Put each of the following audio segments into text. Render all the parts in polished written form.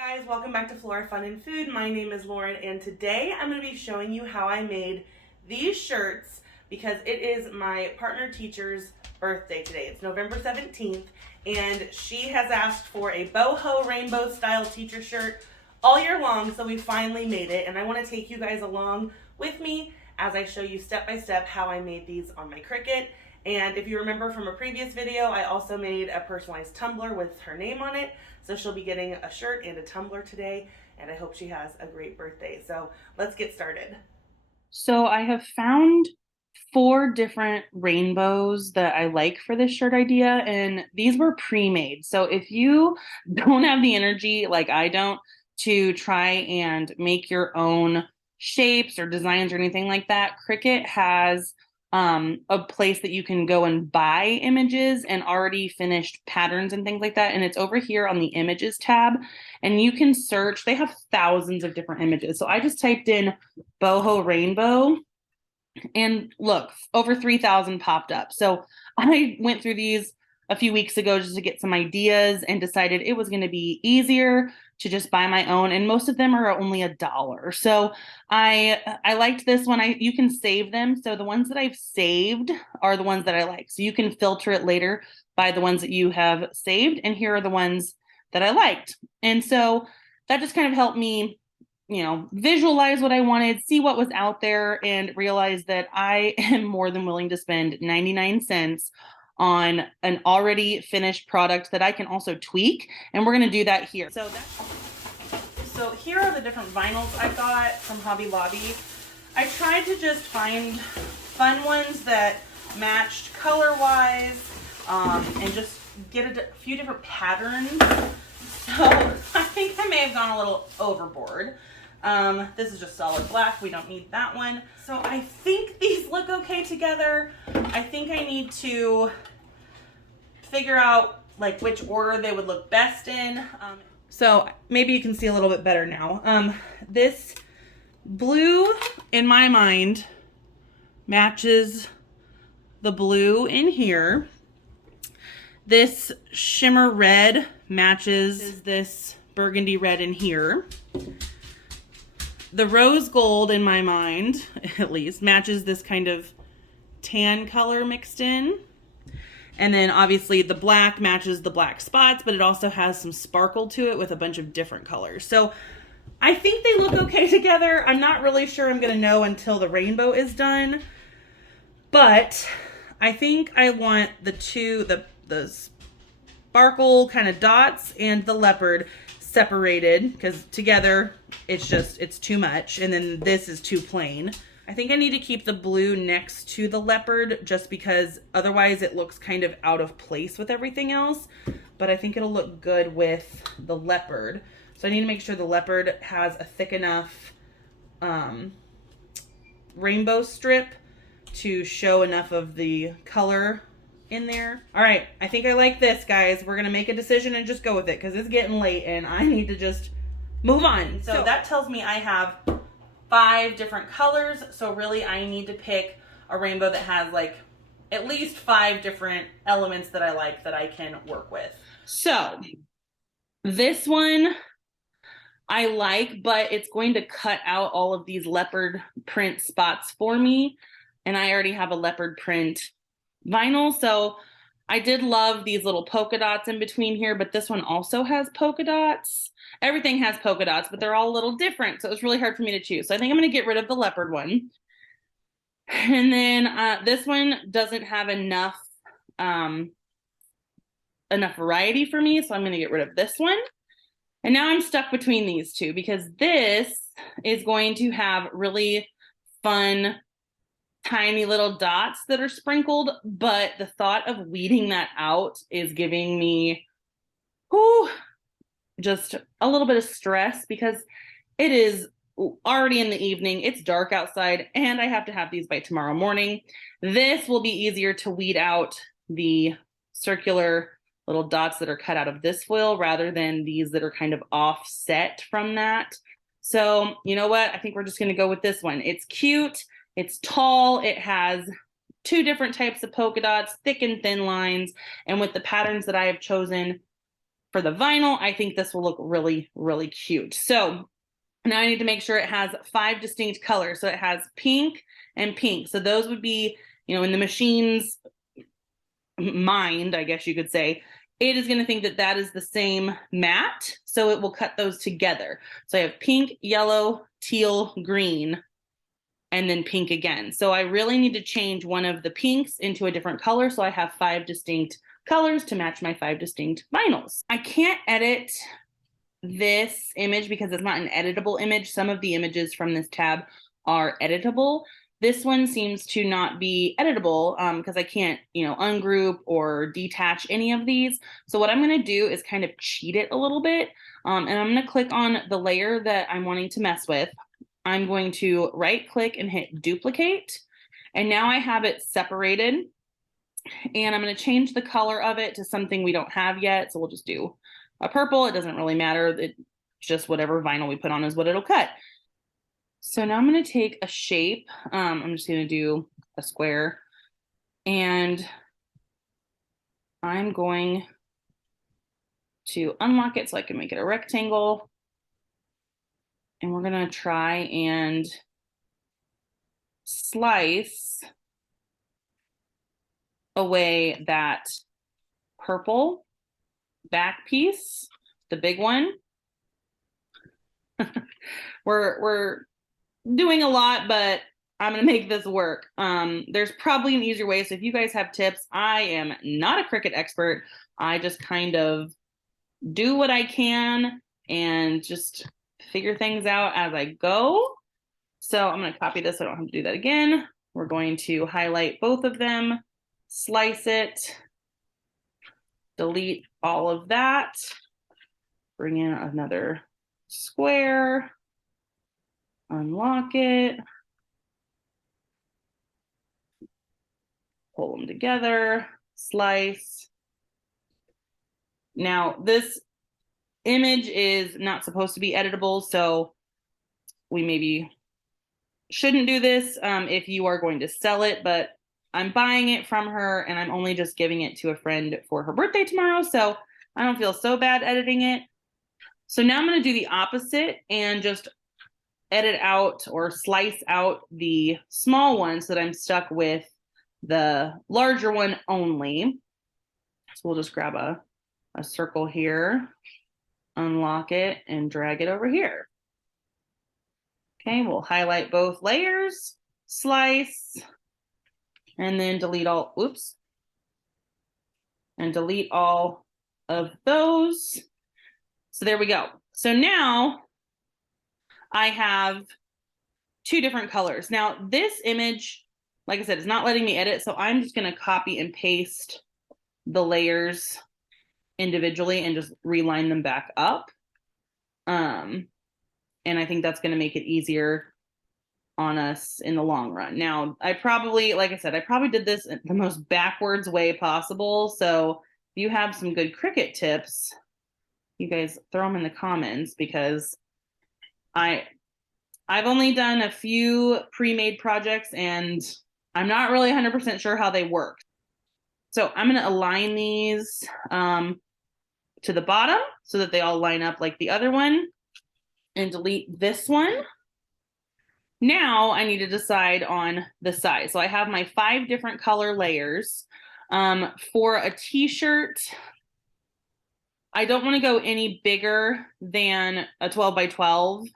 Hi guys, welcome back to Flora Fun and Food. My name is Lauren and today I'm going to be showing you how I made these shirts because it is my partner teacher's birthday today. It's November 17th and she has asked for a boho rainbow style teacher shirt all year long, so we finally made it and I want to take you guys along with me as I show you step by step how I made these on my Cricut. And if you remember from a previous video, I also made a personalized tumbler with her name on it. So she'll be getting a shirt and a tumbler today, and I hope she has a great birthday. So let's get started. So I have found 4 different rainbows that I like for this shirt idea, and these were pre-made. So if you don't have the energy like I don't to try and make your own shapes or designs or anything like that, Cricut has a place that you can go and buy images and already finished patterns and things like that. And it's over here on the images tab, and you can search. They have thousands of different images. So I just typed in boho rainbow and look, over 3,000 popped up. So I went through these a few weeks ago just to get some ideas and decided it was going to be easier to just buy my own, and most of them are only $1. So I liked this one. You can save them. So the ones that I've saved are the ones that I like. So you can filter it later by the ones that you have saved, and here are the ones that I liked. And so that just kind of helped me, visualize what I wanted, see what was out there, and realize that I am more than willing to spend 99 cents on an already finished product that I can also tweak, and we're going to do that here. So here are the different vinyls I got from Hobby Lobby. I tried to just find fun ones that matched color-wise, and just get a few different patterns. So I think I may have gone a little overboard. This is just solid black. We don't need that one. So I think these look okay together. I think I need to figure out like which order they would look best in. So maybe you can see a little bit better now. This blue, in my mind, matches the blue in here. This shimmer red matches this burgundy red in here. The rose gold, in my mind, at least, matches this kind of tan color mixed in. And then obviously the black matches the black spots, but it also has some sparkle to it with a bunch of different colors. So I think they look okay together. I'm not really sure I'm going to know until the rainbow is done. But I think I want the sparkle kind of dots and the leopard separated, because together it's too much, and then this is too plain. I think I need to keep the blue next to the leopard just because otherwise it looks kind of out of place with everything else, but I think it'll look good with the leopard. So I need to make sure the leopard has a thick enough rainbow strip to show enough of the color in there. All right, I think I like this, guys. We're gonna make a decision and just go with it because it's getting late and I need to just move on. So that tells me I have 5 different colors. So really I need to pick a rainbow that has like at least 5 different elements that I like that I can work with. So this one I like, but it's going to cut out all of these leopard print spots for me. And I already have a leopard print vinyl. So I did love these little polka dots in between here, but this one also has polka dots. Everything has polka dots, but they're all a little different. So it was really hard for me to choose. So I think I'm going to get rid of the leopard one. And then this one doesn't have enough variety for me. So I'm going to get rid of this one. And now I'm stuck between these two because this is going to have really fun tiny little dots that are sprinkled, but the thought of weeding that out is giving me just a little bit of stress because it is already in the evening, it's dark outside, and I have to have these by tomorrow morning. This will be easier to weed out the circular little dots that are cut out of this foil rather than these that are kind of offset from that. So you know what? I think we're just going to go with this one. It's cute. It's tall. It has 2 different types of polka dots, thick and thin lines. And with the patterns that I have chosen, for the vinyl, I think this will look really, really cute. So now I need to make sure it has 5 distinct colors. So it has pink and pink. So those would be, you know, in the machine's mind, I guess you could say, it is going to think that that is the same mat. So it will cut those together. So I have pink, yellow, teal, green, and then pink again. So I really need to change one of the pinks into a different color. So I have 5 distinct colors to match my 5 distinct vinyls. I can't edit this image because it's not an editable image. Some of the images from this tab are editable. This one seems to not be editable because I can't, you know, ungroup or detach any of these. So what I'm going to do is kind of cheat it a little bit. And I'm going to click on the layer that I'm wanting to mess with. I'm going to right click and hit duplicate. And now I have it separated. And I'm going to change the color of it to something we don't have yet. So we'll just do a purple. It doesn't really matter. It's just whatever vinyl we put on is what it'll cut. So now I'm going to take a shape. I'm just going to do a square. And I'm going to unlock it so I can make it a rectangle. And we're going to try and slice away that purple back piece, the big one. We're doing a lot, but I'm gonna make this work. There's probably an easier way. So if you guys have tips, I am not a Cricut expert. I just kind of do what I can and just figure things out as I go. So I'm gonna copy this so I don't have to do that again. We're going to highlight both of them, slice it, delete all of that, bring in another square, unlock it, pull them together, slice. Now this image is not supposed to be editable, so we maybe shouldn't do this if you are going to sell it, but I'm buying it from her and I'm only just giving it to a friend for her birthday tomorrow, so I don't feel so bad editing it. So now I'm going to do the opposite and just edit out or slice out the small one so that I'm stuck with the larger one only. So we'll just grab a circle here, unlock it, and drag it over here. Okay, we'll highlight both layers, slice, and then delete all, oops, and delete all of those. So there we go. So now I have 2 different colors. Now this image, like I said, is not letting me edit, so I'm just going to copy and paste the layers individually and just reline them back up. And I think that's going to make it easier on us in the long run. Now, I probably, like I said, I probably did this in the most backwards way possible. So if you have some good Cricut tips, you guys throw them in the comments, because I've only done a few pre-made projects and I'm not really 100% sure how they work. So I'm going to align these to the bottom so that they all line up like the other one, and delete this one. Now I need to decide on the size. So I have my 5 different color layers. For a t-shirt, I don't want to go any bigger than a 12 by 12,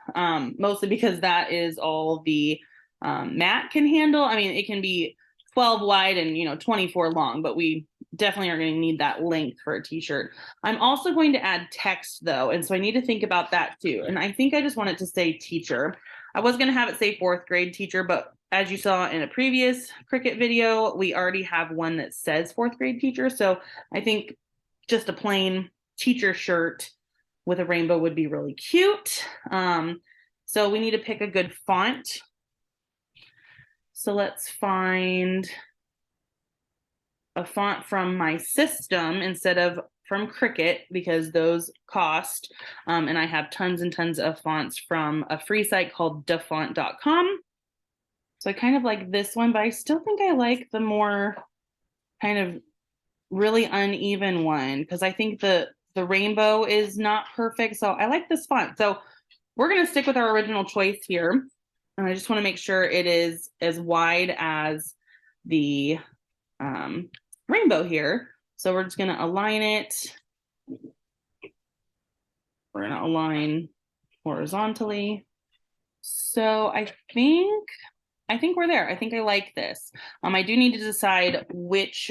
mostly because that is all the mat can handle. I mean, it can be 12 wide and 24 long, but we definitely are going to need that length for a t-shirt. I'm also going to add text though, and so I need to think about that too. And I think I just want it to say teacher. I was going to have it say 4th grade teacher, but as you saw in a previous Cricut video, we already have one that says 4th grade teacher. So I think just a plain teacher shirt with a rainbow would be really cute. So we need to pick a good font. So let's find a font from my system instead of from Cricut, because those cost. And I have tons and tons of fonts from a free site called dafont.com. So I kind of like this one, but I still think I like the more kind of really uneven one, because I think the the rainbow is not perfect. So I like this font. So we're going to stick with our original choice here. And I just want to make sure it is as wide as the rainbow here. So we're just going to align it. We're going to align horizontally. So I think we're there. I think I like this. I do need to decide which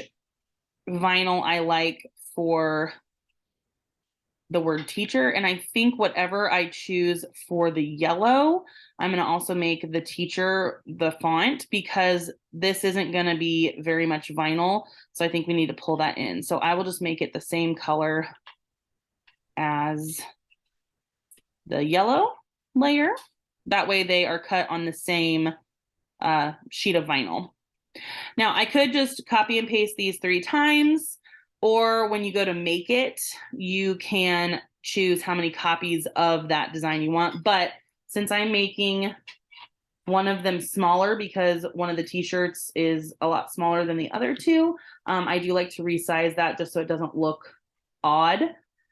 vinyl I like for the word teacher. And I think whatever I choose for the yellow, I'm going to also make the teacher the font, because this isn't going to be very much vinyl. So I think we need to pull that in. So I will just make it the same color as the yellow layer. That way they are cut on the same sheet of vinyl. Now I could just copy and paste these 3 times, or when you go to make it, you can choose how many copies of that design you want. But since I'm making one of them smaller, because one of the t-shirts is a lot smaller than the other 2, I do like to resize that just so it doesn't look odd.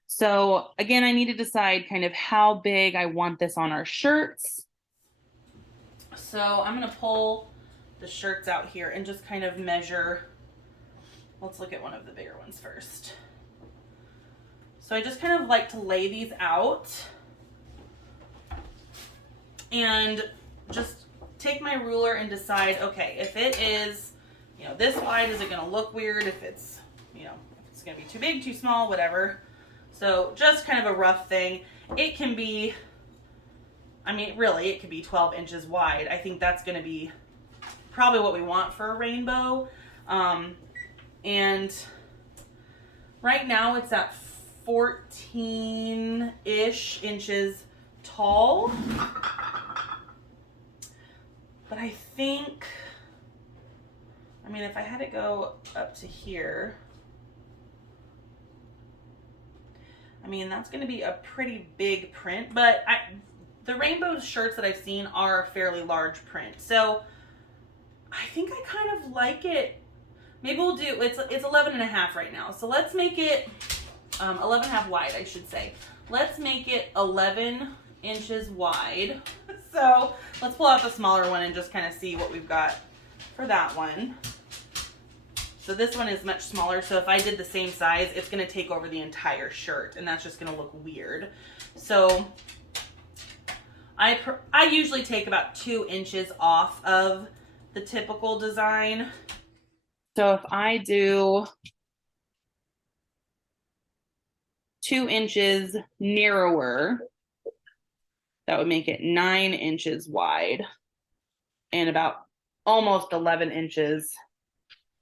So again, I need to decide kind of how big I want this on our shirts. So I'm going to pull the shirts out here and just kind of measure. Let's look at one of the bigger ones first. So I just kind of like to lay these out and just take my ruler and decide, okay, if it is, this wide, is it going to look weird? If it's, if it's going to be too big, too small, whatever. So just kind of a rough thing. It can be, really, it could be 12 inches wide. I think that's going to be probably what we want for a rainbow. And right now it's at 14-ish inches tall. But I think, if I had to go up to here, that's going to be a pretty big print. But the rainbow shirts that I've seen are a fairly large print. So I think I kind of like it. Maybe we'll do, it's 11.5 right now. So let's make it 11.5 wide, I should say. Let's make it 11 inches wide. So let's pull out the smaller one and just kind of see what we've got for that one. So this one is much smaller. So if I did the same size, it's going to take over the entire shirt, and that's just going to look weird. So I usually take about 2 inches off of the typical design. So if I do 2 inches narrower, that would make it 9 inches wide and about almost 11 inches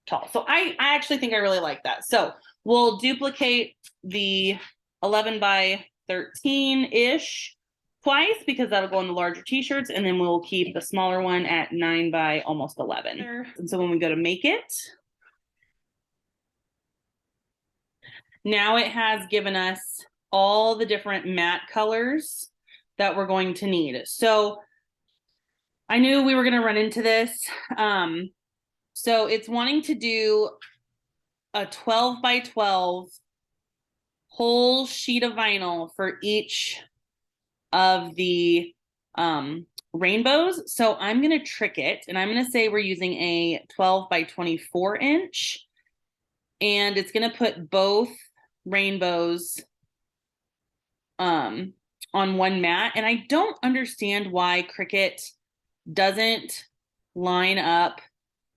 tall. So I actually think I really like that. So we'll duplicate the 11 by 13-ish twice, because that'll go in the larger t-shirts, and then we'll keep the smaller one at 9 by almost 11. And so when we go to make it, now it has given us all the different matte colors that we're going to need. So I knew we were going to run into this. So it's wanting to do a 12 by 12 whole sheet of vinyl for each of the rainbows. So I'm going to trick it, and I'm going to say we're using a 12 by 24 inch, and it's going to put both rainbows on one mat. And I don't understand why Cricut doesn't line up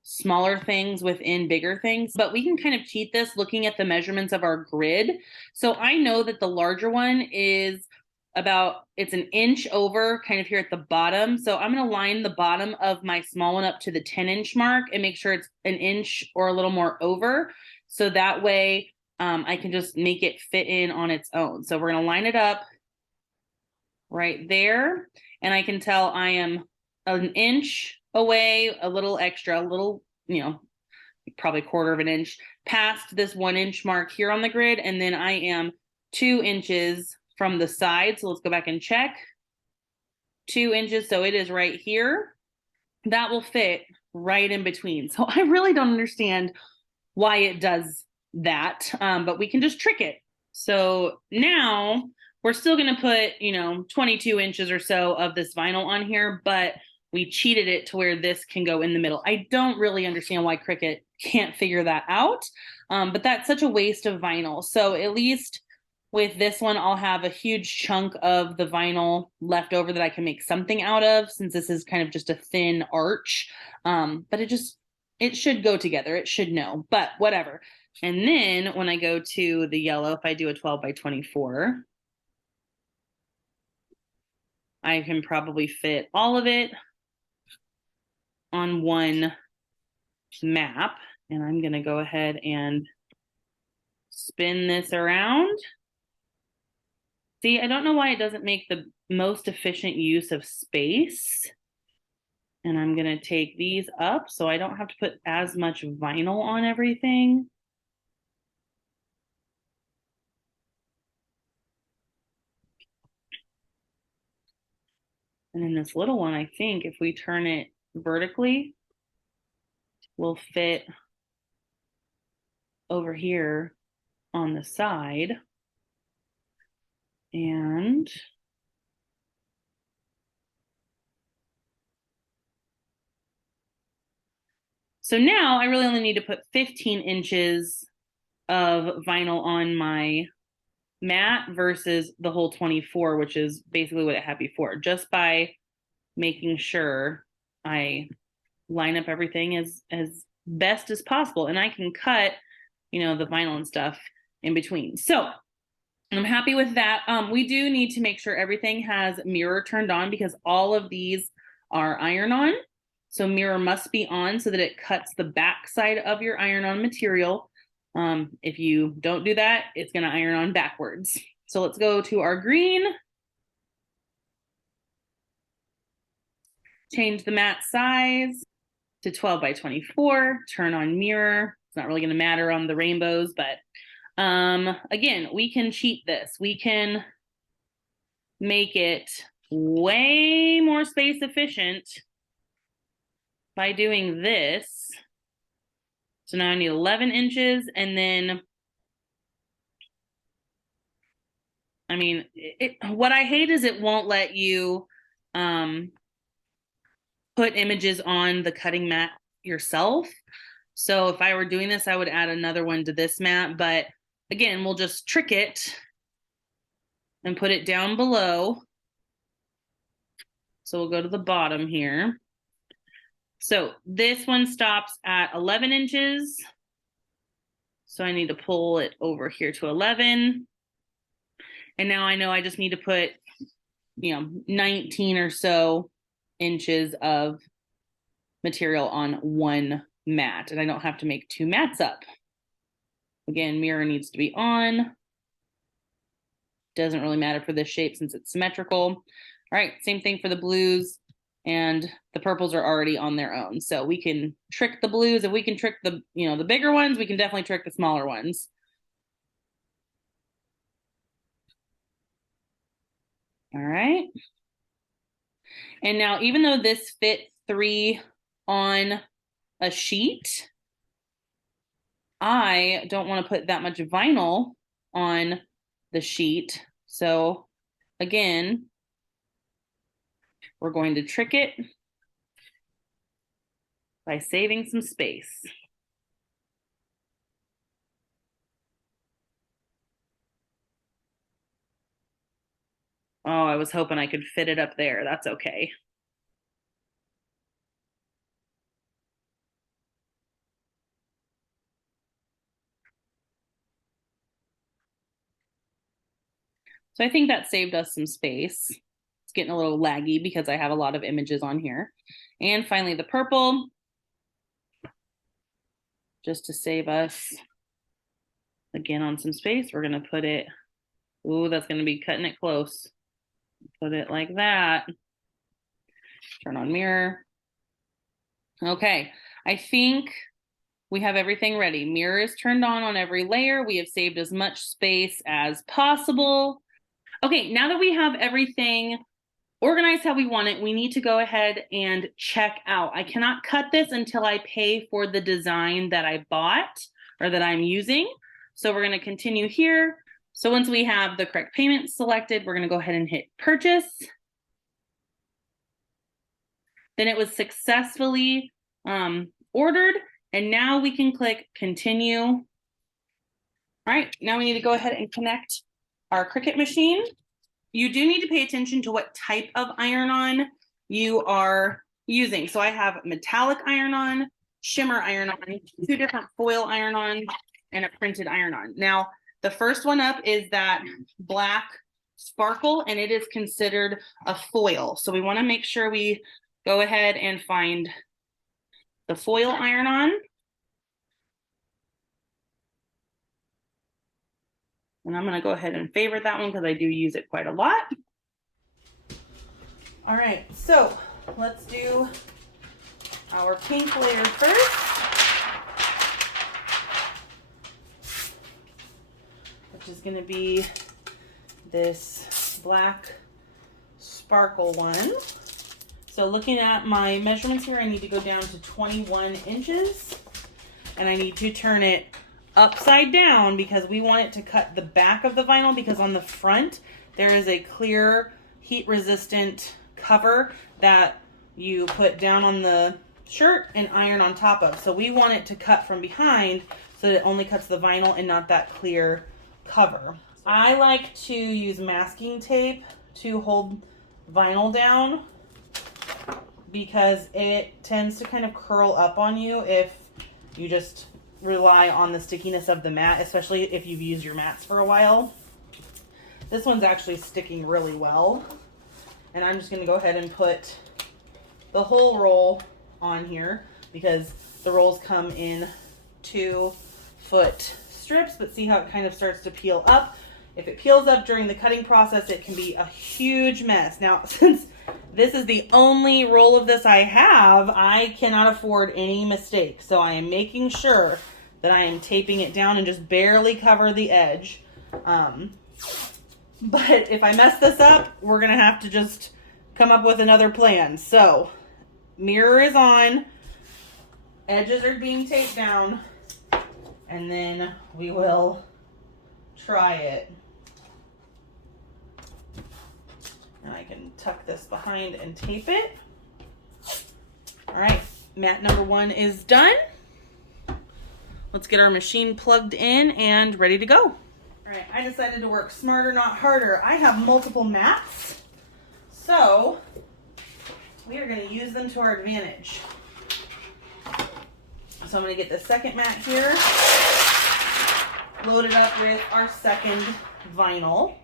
smaller things within bigger things, but we can kind of cheat this looking at the measurements of our grid. So I know that the larger one is it's an inch over kind of here at the bottom. So I'm going to line the bottom of my small one up to the 10-inch mark and make sure it's an inch or a little more over. So that way I can just make it fit in on its own. So we're going to line it up right there. And I can tell I am an inch away, a little extra, a little, probably 1/4 of an inch past this 1-inch mark here on the grid. And then I am 2 inches from the side. So let's go back and check. 2 inches. So it is right here. That will fit right in between. So I really don't understand why it does that. But we can just trick it. So now we're still going to put, 22 inches or so of this vinyl on here, but we cheated it to where this can go in the middle. I don't really understand why Cricut can't figure that out, but that's such a waste of vinyl. So at least with this one, I'll have a huge chunk of the vinyl left over that I can make something out of, since this is kind of just a thin arch. But it should go together. It should know, but whatever. And then when I go to the yellow, if I do a 12 by 24, I can probably fit all of it on one map. And I'm going to go ahead and spin this around. See, I don't know why it doesn't make the most efficient use of space. And I'm going to take these up so I don't have to put as much vinyl on everything. And then this little one, I think if we turn it vertically, will fit over here on the side. And so now I really only need to put 15 inches of vinyl on my mat versus the whole 24, which is basically what it had before, just by making sure I line up everything as best as possible. And I can cut, the vinyl and stuff in between. So I'm happy with that. We do need to make sure everything has mirror turned on because all of these are iron-on. So mirror must be on so that it cuts the back side of your iron-on material. If you don't do that, it's going to iron on backwards. So let's go to our green. Change the mat size to 12 by 24. Turn on mirror. It's not really going to matter on the rainbows, but again, we can cheat this. We can make it way more space efficient by doing this. So now I need 11 inches, and then, I mean, what I hate is it won't let you put images on the cutting mat yourself. So if I were doing this, I would add another one to this mat, but again, we'll just trick it and put it down below. So we'll go to the bottom here. So this one stops at 11 inches. So I need to pull it over here to 11. And now I know I just need to put, 19 or so inches of material on one mat. And I don't have to make two mats up. Again, mirror needs to be on. Doesn't really matter for this shape since it's symmetrical. All right, same thing for the blues, and the purples are already on their own. So we can trick the blues. If we can trick the, the bigger ones, we can definitely trick the smaller ones. All right. And now, even though this fit 3 on a sheet, I don't want to put that much vinyl on the sheet. So again, we're going to trick it by saving some space. Oh, I was hoping I could fit it up there. That's okay. So I think that saved us some space. It's getting a little laggy because I have a lot of images on here. And finally, the purple, just to save us again on some space, we're going to put it, ooh, that's going to be cutting it close. Put it like that. Turn on mirror. Okay, I think we have everything ready. Mirror is turned on every layer. We have saved as much space as possible. Okay, now that we have everything organized how we want it, we need to go ahead and check out. I cannot cut this until I pay for the design that I bought or that I'm using. So we're going to continue here. So once we have the correct payment selected, we're going to go ahead and hit purchase. Then it was successfully ordered, and now we can click continue. All right, now we need to go ahead and connect our Cricut machine. You do need to pay attention to what type of iron-on you are using. So I have metallic iron-on, shimmer iron-on, 2 different foil iron-on, and a printed iron-on. Now, the first one up is that black sparkle, and it is considered a foil. So we want to make sure we go ahead and find the foil iron-on. And I'm going to go ahead and favorite that one because I do use it quite a lot. All right, so let's do our pink layer first, which is going to be this black sparkle one. So looking at my measurements here, I need to go down to 21 inches, and I need to turn it upside down because we want it to cut the back of the vinyl, because on the front there is a clear heat resistant cover that you put down on the shirt and iron on top of. So we want it to cut from behind so that it only cuts the vinyl and not that clear cover. I like to use masking tape to hold vinyl down because it tends to kind of curl up on you if you just rely on the stickiness of the mat, especially if you've used your mats for a while. This one's actually sticking really well. And I'm just going to go ahead and put the whole roll on here because the rolls come in 2-foot strips, but see how it kind of starts to peel up. If it peels up during the cutting process, it can be a huge mess. Now, since this is the only roll of this I have, I cannot afford any mistakes. So I am making sure that I am taping it down and just barely cover the edge. But if I mess this up, we're going to have to just come up with another plan. So, mirror is on, edges are being taped down, and then we will try it. And I can tuck this behind and tape it. All right, mat number 1 is done. Let's get our machine plugged in and ready to go. All right, I decided to work smarter, not harder. I have multiple mats, so we are going to use them to our advantage. So I'm going to get the second mat here, loaded up with our second vinyl.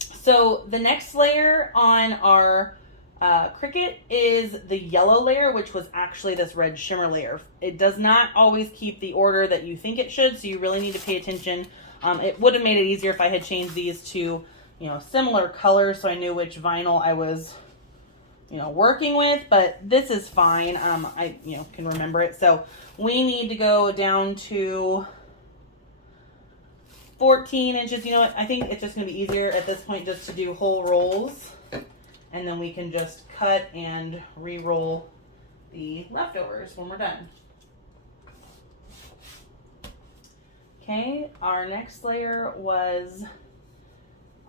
So the next layer on our Cricut is the yellow layer, which was actually this red shimmer layer. It does not always keep the order that you think it should, so you really need to pay attention. It would have made it easier if I had changed these to, similar colors so I knew which vinyl I was, working with, but this is fine. I, can remember it. So we need to go down to 14 inches. You know what? I think it's just going to be easier at this point just to do whole rolls, and then we can just cut and re-roll the leftovers when we're done. Okay, our next layer was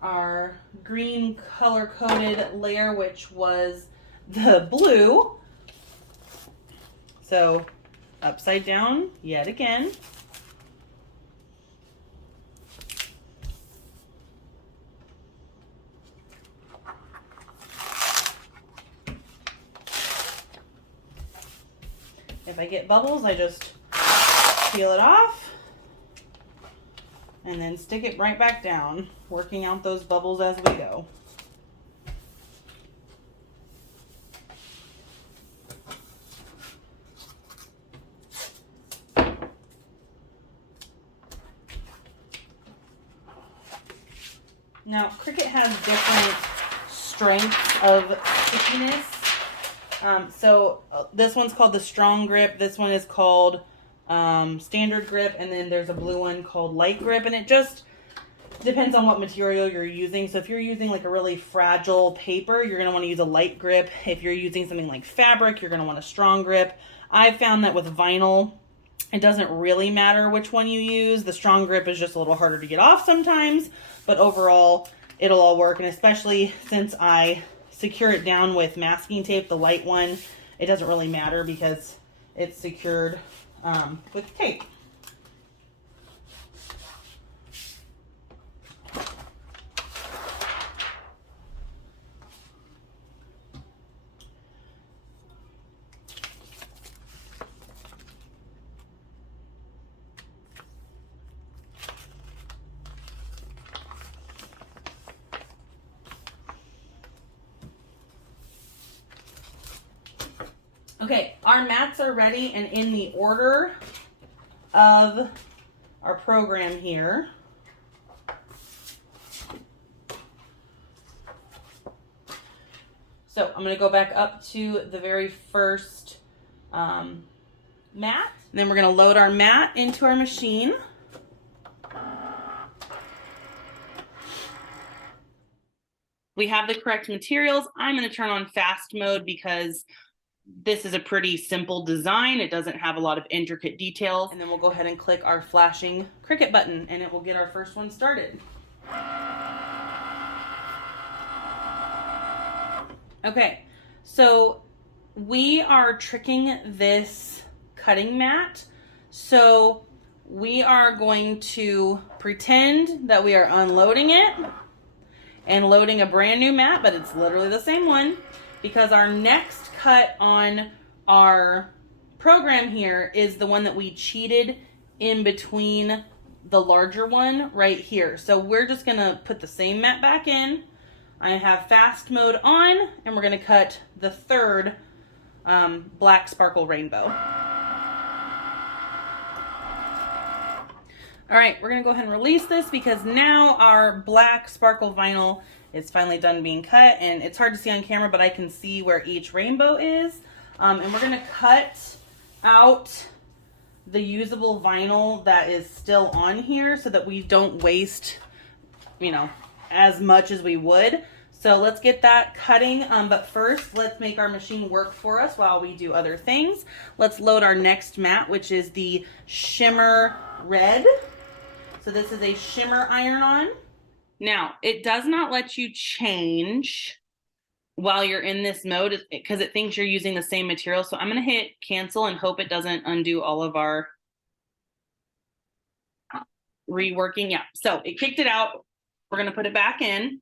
our green color-coded layer, which was the blue. So upside down yet again. If I get bubbles, I just peel it off and then stick it right back down, working out those bubbles as we go. Now, Cricut has different strengths of stickiness. So this one's called the strong grip. This one is called standard grip, and then there's a blue one called light grip, and it just depends on what material you're using. So if you're using like a really fragile paper, you're going to want to use a light grip. If you're using something like fabric, you're going to want a strong grip. I've found that with vinyl, It doesn't really matter which one you use. The strong grip is just a little harder to get off sometimes, but overall it'll all work. And especially since I secure it down with masking tape, the light one, it doesn't really matter because it's secured with tape. Okay, our mats are ready and in the order of our program here. So I'm going to go back up to the very first mat. And then we're going to load our mat into our machine. We have the correct materials. I'm going to turn on fast mode because this is a pretty simple design. It doesn't have a lot of intricate details. And then we'll go ahead and click our flashing Cricut button and it will get our first one started. Okay, so we are tricking this cutting mat. So we are going to pretend that we are unloading it and loading a brand new mat, but it's literally the same one, because our next cut on our program here is the one that we cheated in between the larger one right here. So we're just gonna put the same mat back in. I have fast mode on, and we're gonna cut the third black sparkle rainbow. All right, we're gonna go ahead and release this because now our black sparkle vinyl is finally done being cut, and it's hard to see on camera, but I can see where each rainbow is. And we're gonna cut out the usable vinyl that is still on here so that we don't waste, you know, as much as we would. So let's get that cutting, but first let's make our machine work for us while we do other things. Let's load our next mat, which is the shimmer red. So this is a shimmer iron-on. Now, it does not let you change while you're in this mode because it thinks you're using the same material. So I'm going to hit cancel and hope it doesn't undo all of our reworking. Yeah, so it kicked it out. We're going to put it back in.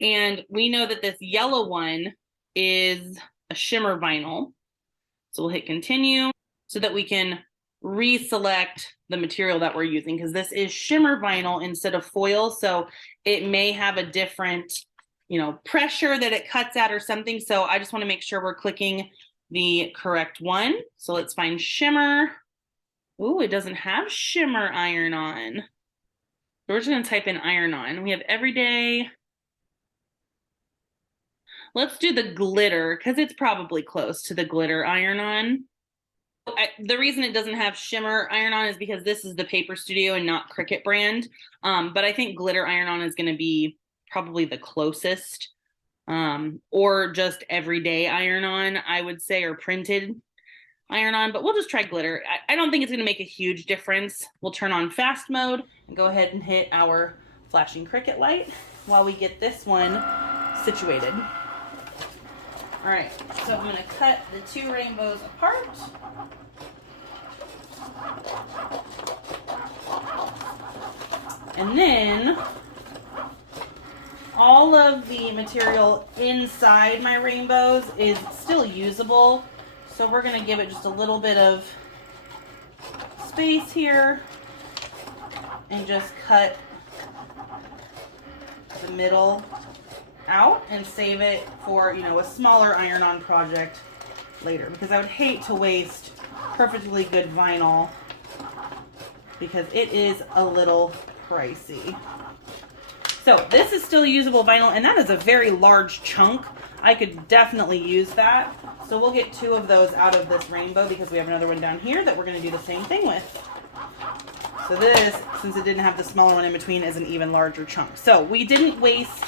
And we know that this yellow one is a shimmer vinyl. So we'll hit continue so that we can reselect the material that we're using, because this is shimmer vinyl instead of foil, so it may have a different, you know, pressure that it cuts at or something. So I just want to make sure we're clicking the correct one. So let's find shimmer. Ooh, it doesn't have shimmer iron on. So we're just going to type in iron on. We have everyday. Let's do the glitter because it's probably close to the glitter iron on. The reason it doesn't have shimmer iron-on is because this is the Paper Studio and not Cricut brand. But I think glitter iron-on is going to be probably the closest. Or just everyday iron-on, I would say, or printed iron-on. But we'll just try glitter. I don't think it's going to make a huge difference. We'll turn on fast mode and go ahead and hit our flashing Cricut light while we get this one situated. All right, so I'm going to cut the two rainbows apart. And then all of the material inside my rainbows is still usable. So we're going to give it just a little bit of space here and just cut the middle out and save it for, you know, a smaller iron-on project later, because I would hate to waste perfectly good vinyl because it is a little pricey. So this is still usable vinyl, and that is a very large chunk. I could definitely use that. So we'll get two of those out of this rainbow because we have another one down here that we're going to do the same thing with. So this, since it didn't have the smaller one in between, is an even larger chunk. So we didn't waste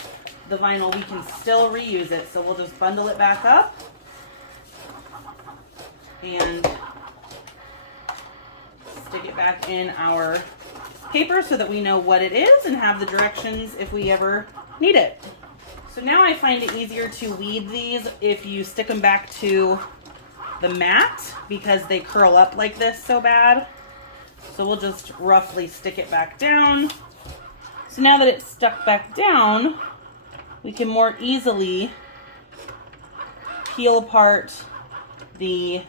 the vinyl, we can still reuse it. So we'll just bundle it back up and back in our paper so that we know what it is and have the directions if we ever need it. So now I find it easier to weed these if you stick them back to the mat because they curl up like this so bad. So we'll just roughly stick it back down. So now that it's stuck back down, we can more easily peel apart the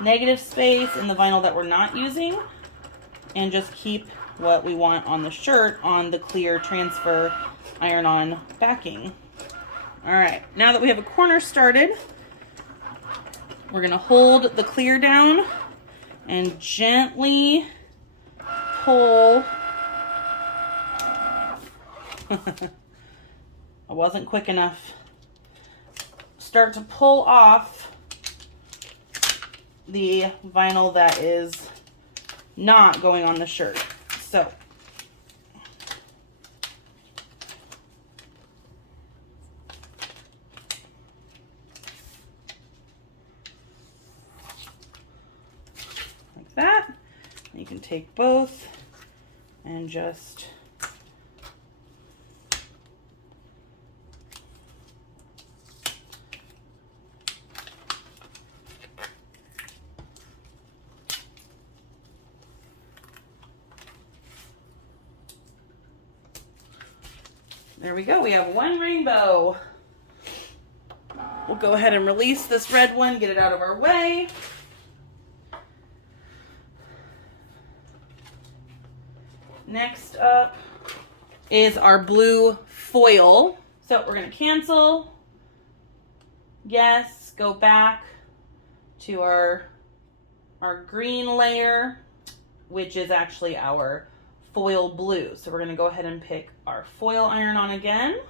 negative space in the vinyl that we're not using and just keep what we want on the shirt on the clear transfer iron-on backing. All right, now that we have a corner started, we're gonna hold the clear down and gently pull. I wasn't quick enough. Start to pull off the vinyl that is not going on the shirt. So like that. You can take both and just there we go. We have one rainbow. We'll go ahead and release this red one, get it out of our way. Next up is our blue foil. So we're going to cancel. Yes, go back to our green layer, which is actually our foil blue. So we're going to go ahead and pick our foil iron-on again.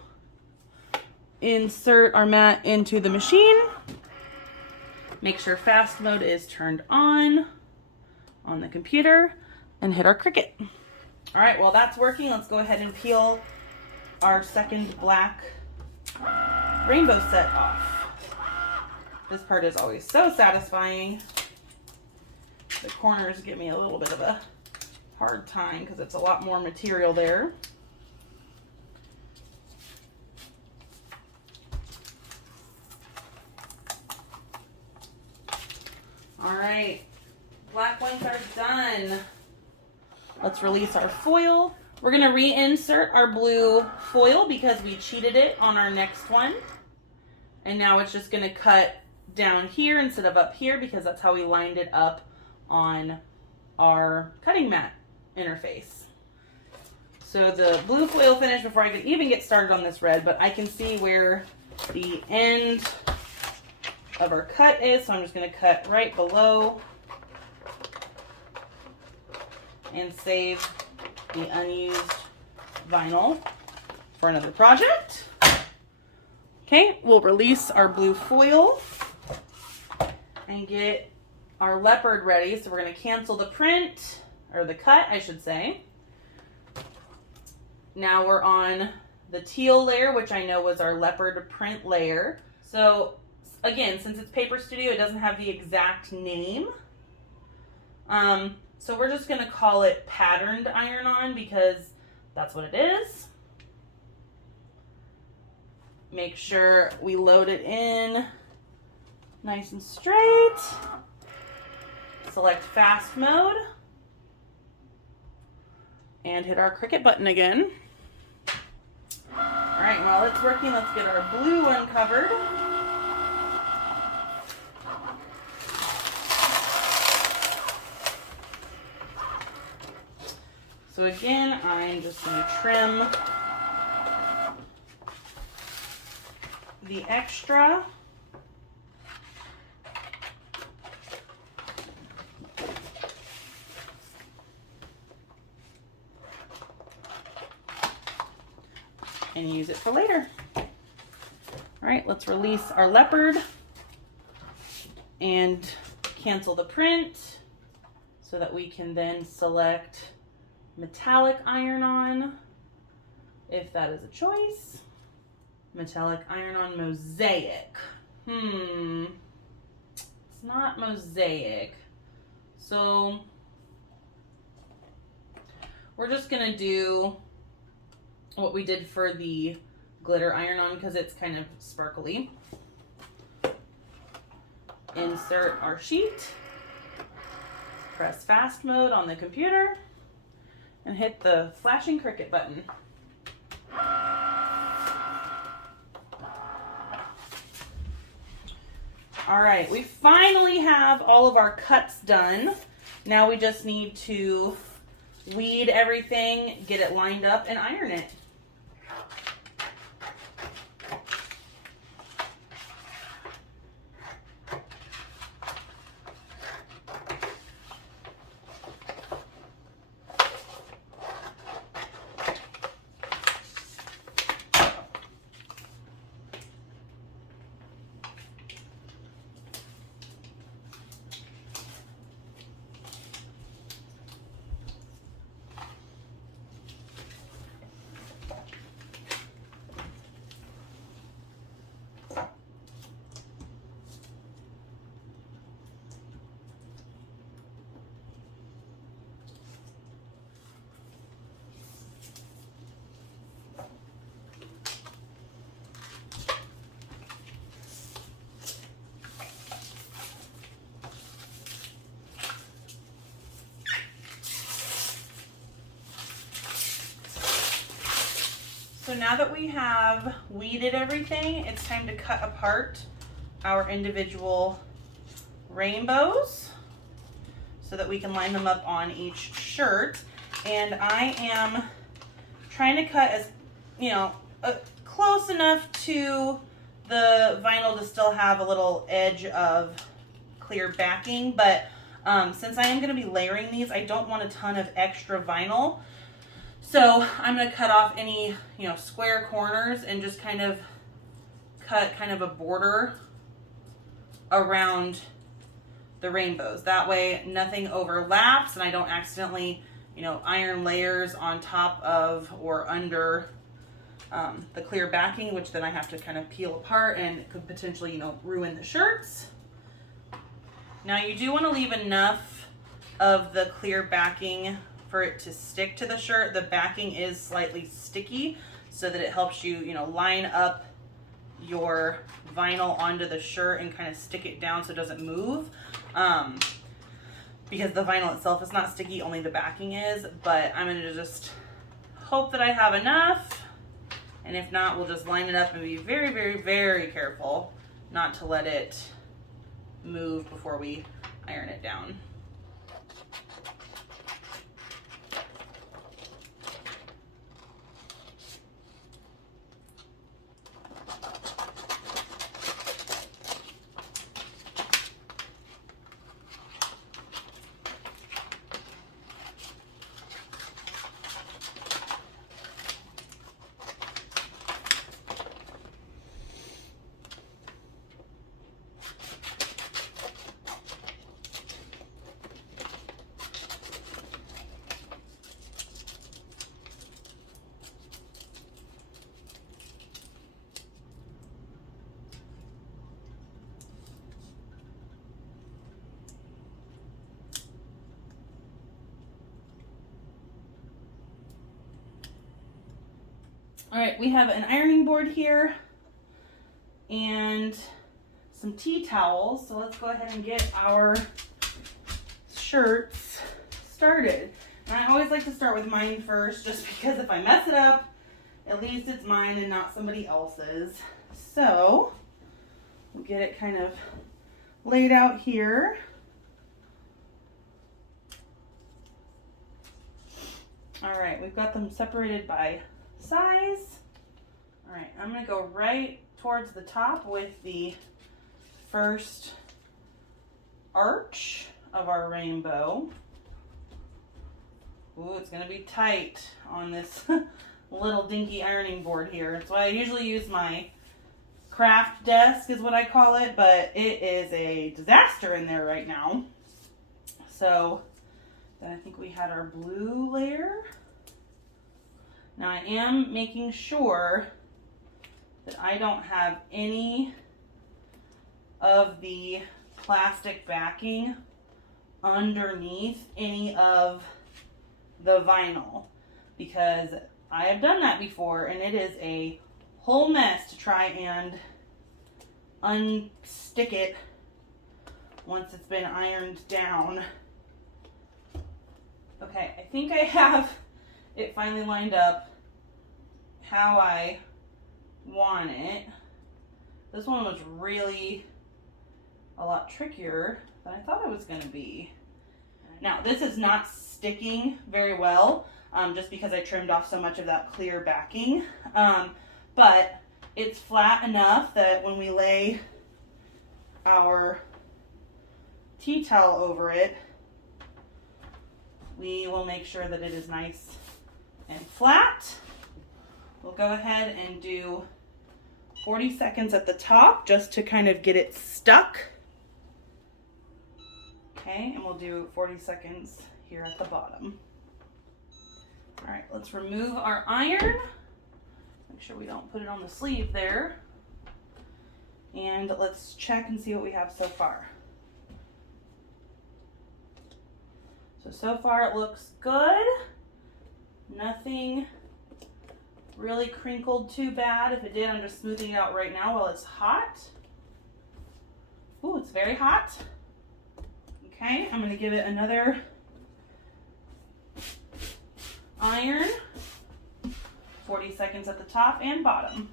Insert our mat into the machine. Make sure fast mode is turned on the computer and hit our Cricut. All right, while that's working, let's go ahead and peel our second black rainbow set off. This part is always so satisfying. The corners give me a little bit of a hard time because it's a lot more material there. All right, black ones are done. Let's release our foil. We're gonna reinsert our blue foil because we cheated it on our next one. And now it's just gonna cut down here instead of up here because that's how we lined it up on our cutting mat interface. So the blue foil finished before I could even get started on this red, but I can see where the end of our cut is, so I'm just gonna cut right below and save the unused vinyl for another project. Okay, we'll release our blue foil and get our leopard ready. So we're gonna cancel the print, or the cut, I should say. Now we're on the teal layer, which I know was our leopard print layer. So again, since it's Paper Studio, it doesn't have the exact name. So we're just gonna call it patterned iron-on because that's what it is. Make sure we load it in nice and straight. Select fast mode and hit our Cricut button again. All right, while it's working, let's get our blue one covered. So again, I'm just going to trim the extra. And use it for later. All right, let's release our leopard and cancel the print so that we can then select metallic iron-on, if that is a choice. Metallic iron-on mosaic. It's not mosaic. So we're just gonna do what we did for the glitter iron-on because it's kind of sparkly. Insert our sheet, press fast mode on the computer, and hit the flashing Cricut button. All right, we finally have all of our cuts done. Now we just need to weed everything, get it lined up, and iron it. So now that we have weeded everything, it's time to cut apart our individual rainbows so that we can line them up on each shirt. And I am trying to cut as, close enough to the vinyl to still have a little edge of clear backing, but since I am going to be layering these, I don't want a ton of extra vinyl. So I'm going to cut off any, square corners and just kind of cut kind of a border around the rainbows. That way nothing overlaps and I don't accidentally, iron layers on top of or under the clear backing, which then I have to kind of peel apart and it could potentially, ruin the shirts. Now you do want to leave enough of the clear backing for it to stick to the shirt. The backing is slightly sticky so that it helps you, line up your vinyl onto the shirt and kind of stick it down so it doesn't move. Because the vinyl itself is not sticky, only the backing is, but I'm gonna just hope that I have enough. And if not, we'll just line it up and be very, very, very careful not to let it move before we iron it down. All right, we have an ironing board here and some tea towels. So let's go ahead and get our shirts started. And I always like to start with mine first, just because if I mess it up, at least it's mine and not somebody else's. So we'll get it kind of laid out here. All right, we've got them separated by size. All right, I'm gonna go right towards the top with the first arch of our rainbow. Ooh, it's gonna be tight on this little dinky ironing board here. That's why I usually use my craft desk is what I call it, but it is a disaster in there right now. So then I think we had our blue layer. Now I am making sure that I don't have any of the plastic backing underneath any of the vinyl, because I have done that before and it is a whole mess to try and unstick it once it's been ironed down. Okay, I think I have it finally lined up how I want it. This one was really a lot trickier than I thought it was going to be. Now, this is not sticking very well, just because I trimmed off so much of that clear backing, but it's flat enough that when we lay our tea towel over it, we will make sure that it is nice and flat. We'll go ahead and do 40 seconds at the top just to kind of get it stuck. Okay, and we'll do 40 seconds here at the bottom. All right, let's remove our iron. Make sure we don't put it on the sleeve there. And let's check and see what we have so far. So far it looks good. Nothing really crinkled too bad. If it did, I'm just smoothing it out right now while it's hot. Ooh, it's very hot. Okay, I'm going to give it another iron. 40 seconds at the top and bottom.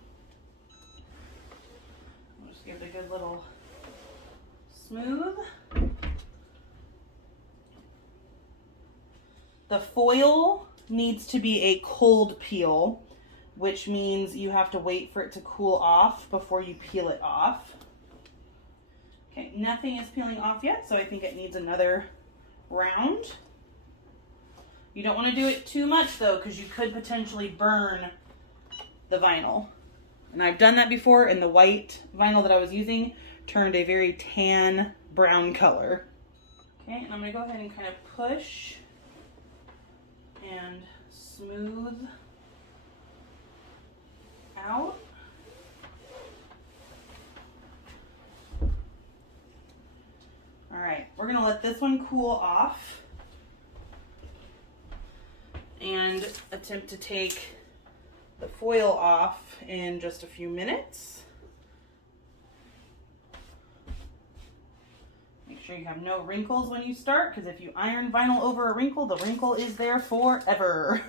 I'll just give it a good little smooth. The foil needs to be a cold peel, which means you have to wait for it to cool off before you peel it off. Okay, nothing is peeling off yet, so I think it needs another round. You don't want to do it too much though, because you could potentially burn the vinyl. And I've done that before, and the white vinyl that I was using turned a very tan brown color. Okay, and I'm going to go ahead and kind of push and smooth out. All right, we're gonna let this one cool off and attempt to take the foil off in just a few minutes. Make sure you have no wrinkles when you start, because if you iron vinyl over a wrinkle, the wrinkle is there forever.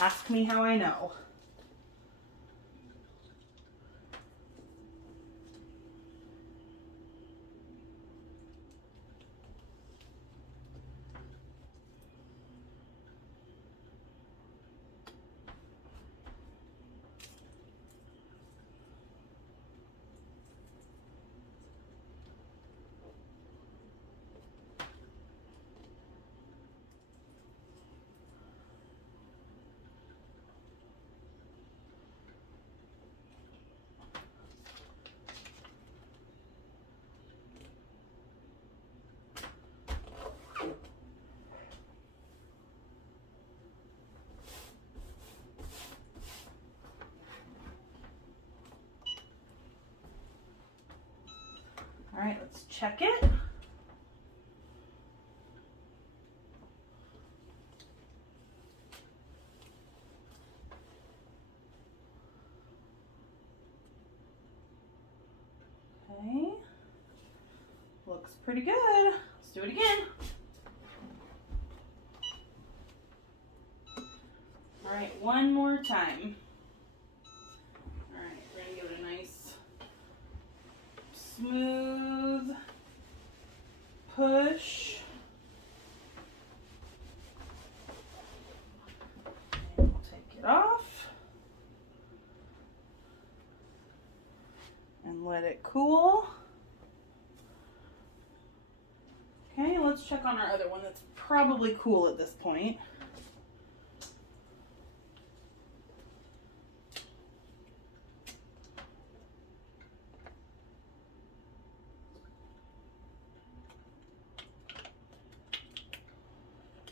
Ask me how I know. All right, let's check it. Okay, looks pretty good. Let's do it again. All right, one more time. All right, we're gonna give it a nice smooth push. And we'll take it off and let it cool. Okay, let's check on our other one that's probably cool at this point.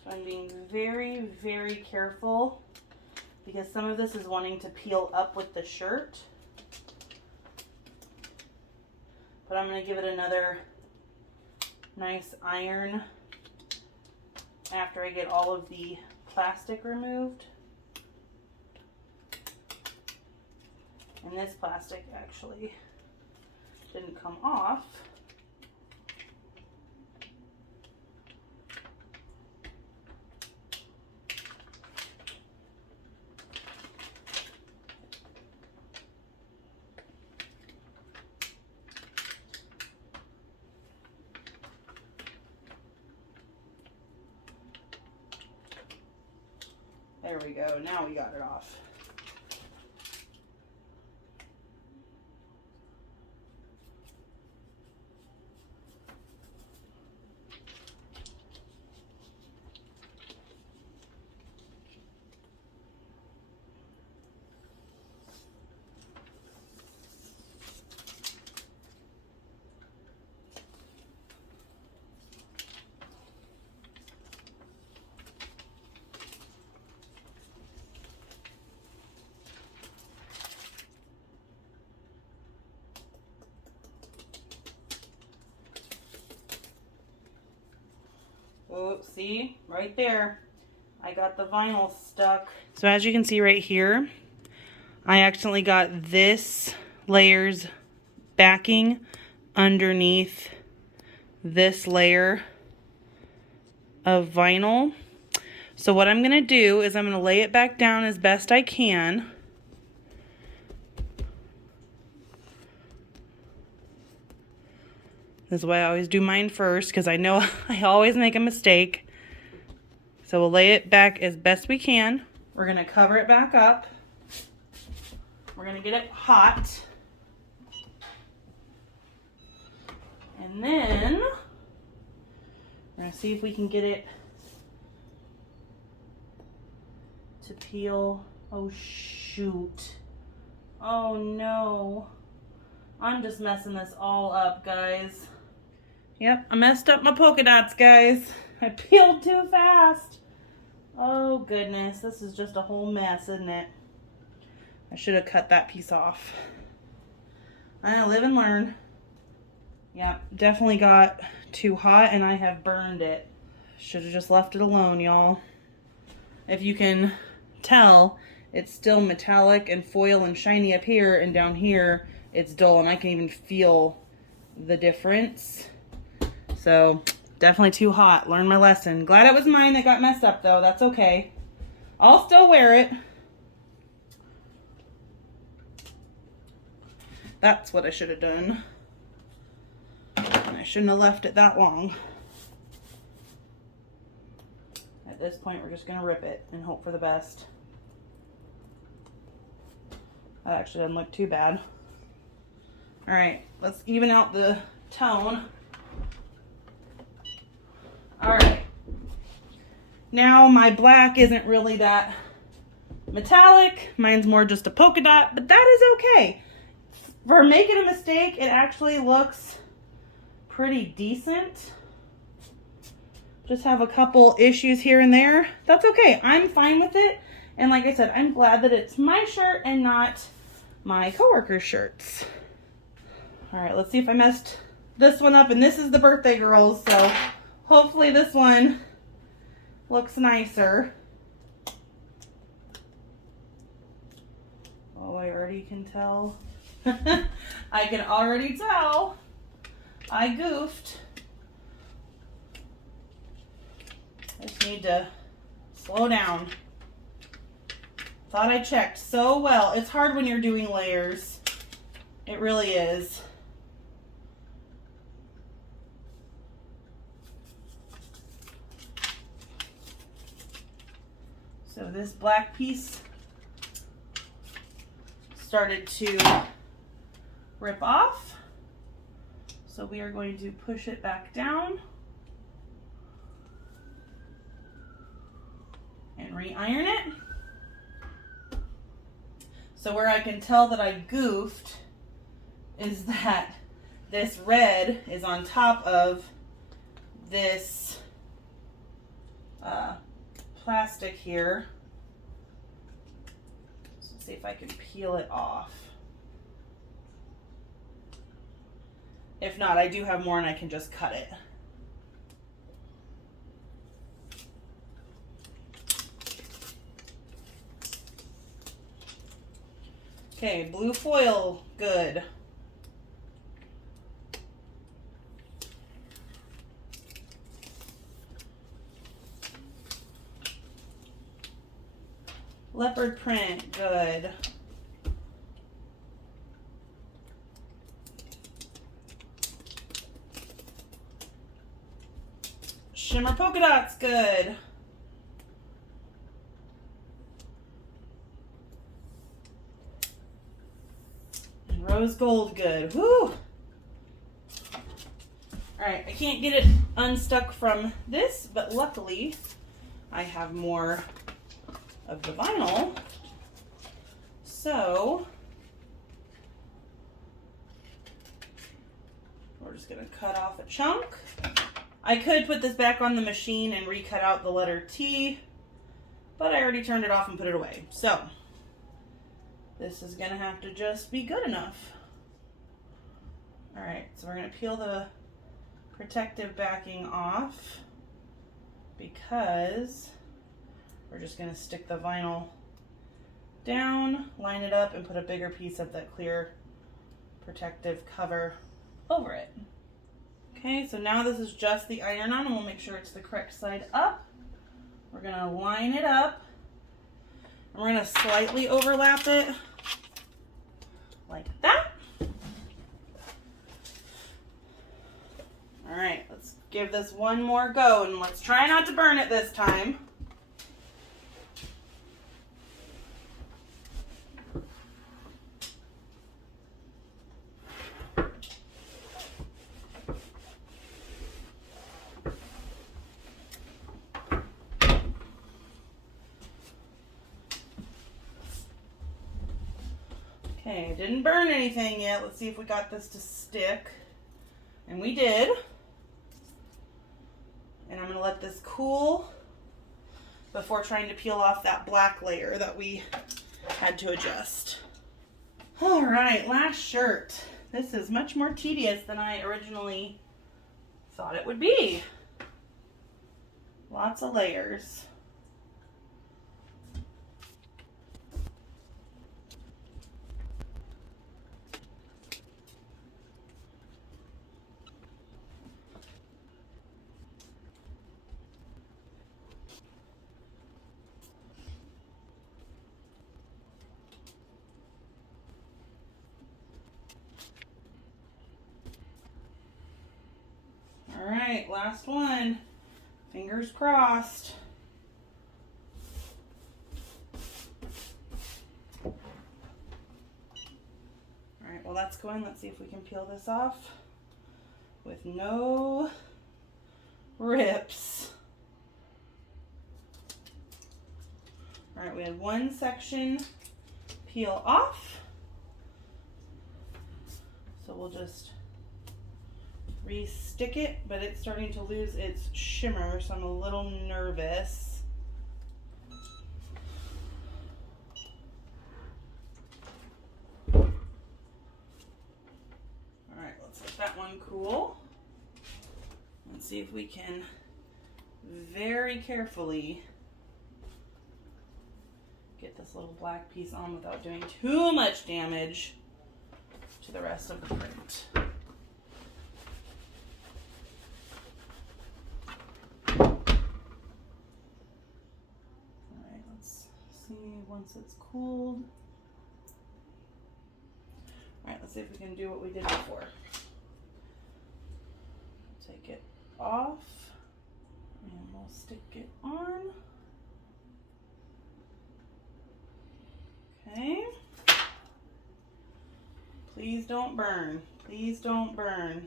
I'm being very, very careful because some of this is wanting to peel up with the shirt. But I'm going to give it another nice iron after I get all of the plastic removed. And this plastic actually didn't come off. There we go, now we got it off. Oh, see, right there, I got the vinyl stuck. So as you can see right here, I accidentally got this layer's backing underneath this layer of vinyl. So what I'm going to do is I'm going to lay it back down as best I can. This is why I always do mine first, because I know I always make a mistake. So we'll lay it back as best we can. We're going to cover it back up. We're going to get it hot. And then we're going to see if we can get it to peel. Oh, shoot. Oh, no. I'm just messing this all up, guys. Yep, I messed up my polka dots, guys. I peeled too fast. Oh, goodness. This is just a whole mess, isn't it? I should have cut that piece off. I live and learn. Yep, definitely got too hot and I have burned it. Should have just left it alone, y'all. If you can tell, it's still metallic and foil and shiny up here, and down here it's dull, and I can even feel the difference. So definitely too hot. Learned my lesson. Glad it was mine that got messed up though. That's okay. I'll still wear it. That's what I should have done. And I shouldn't have left it that long. At this point, we're just gonna rip it and hope for the best. That actually doesn't look too bad. All right, let's even out the tone. All right. Now my black isn't really that metallic. Mine's more just a polka dot, but that is okay. For making a mistake, it actually looks pretty decent. Just have a couple issues here and there. That's okay. I'm fine with it. And like I said, I'm glad that it's my shirt and not my coworker's shirts. All right, let's see if I messed this one up. And this is the birthday girl's, so hopefully this one looks nicer. Oh, I already can tell. I can already tell. I goofed. I just need to slow down. Thought I checked so well. It's hard when you're doing layers. It really is. So this black piece started to rip off. So we are going to push it back down and re-iron it. So where I can tell that I goofed is that this red is on top of this plastic here. So let's see if I can peel it off. If not, I do have more and I can just cut it. Okay, blue foil, good. Leopard print, good. Shimmer polka dots, good. And rose gold, good. Woo! Alright, I can't get it unstuck from this, but luckily I have more of the vinyl. So we're just gonna cut off a chunk. I could put this back on the machine and recut out the letter T, but I already turned it off and put it away. So this is gonna have to just be good enough. All right, so we're gonna peel the protective backing off because we're just gonna stick the vinyl down, line it up, and put a bigger piece of that clear protective cover over it. Okay, so now this is just the iron-on, and we'll make sure it's the correct side up. We're gonna line it up, and we're gonna slightly overlap it like that. All right, let's give this one more go, and let's try not to burn it this time. Okay, didn't burn anything yet. Let's see if we got this to stick. And we did. And I'm going to let this cool before trying to peel off that black layer that we had to adjust. All right, last shirt. This is much more tedious than I originally thought it would be. Lots of layers. All right, last one. Fingers crossed. All right, well that's going. Let's see if we can peel this off with no rips. All right, we had one section peel off. So we'll just re-stick it, but it's starting to lose its shimmer, so I'm a little nervous. All right, let's let that one cool. Let's see if we can very carefully get this little black piece on without doing too much damage to the rest of the print. Once it's cooled. All right, let's see if we can do what we did before. Take it off and we'll stick it on. Okay. Please don't burn. Please don't burn.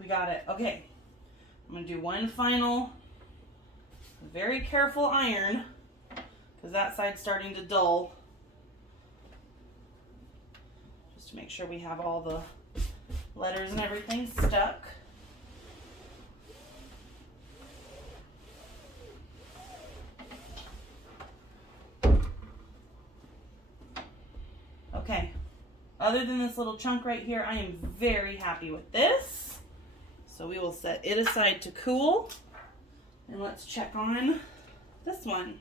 We got it. Okay, I'm going to do one final very careful iron because that side's starting to dull. Just to make sure we have all the letters and everything stuck. Okay, other than this little chunk right here, I am very happy with this. So we will set it aside to cool. And let's check on this one.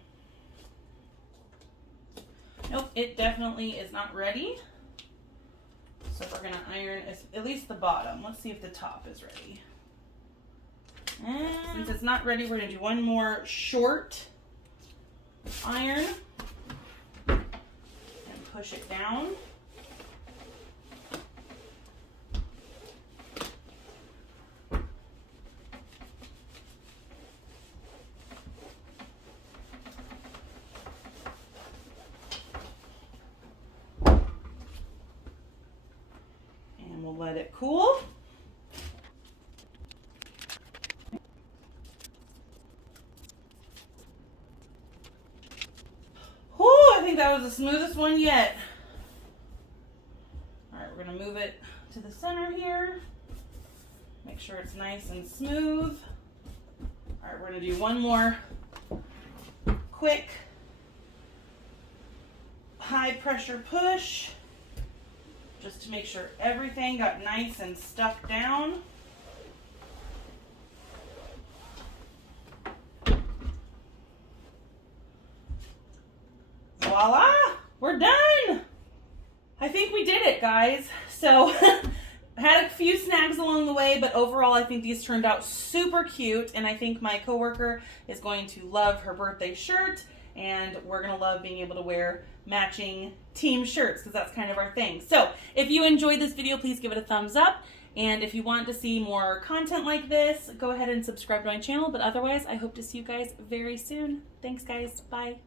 Nope, it definitely is not ready. So we're gonna iron at least the bottom. Let's see if the top is ready. And since it's not ready, we're gonna do one more short iron and push it down. And we'll let it cool. I think that was the smoothest one yet. All right, we're gonna move it to the center here. Make sure it's nice and smooth. All right, we're gonna do one more quick high pressure push just to make sure everything got nice and stuck down. Voila, we're done. I think we did it, guys. So had a few snags along the way, but overall I think these turned out super cute, and I think my coworker is going to love her birthday shirt, and we're gonna love being able to wear matching team shirts because that's kind of our thing. So if you enjoyed this video, please give it a thumbs up, and if you want to see more content like this, go ahead and subscribe to my channel. But otherwise, I hope to see you guys very soon. Thanks, guys. Bye.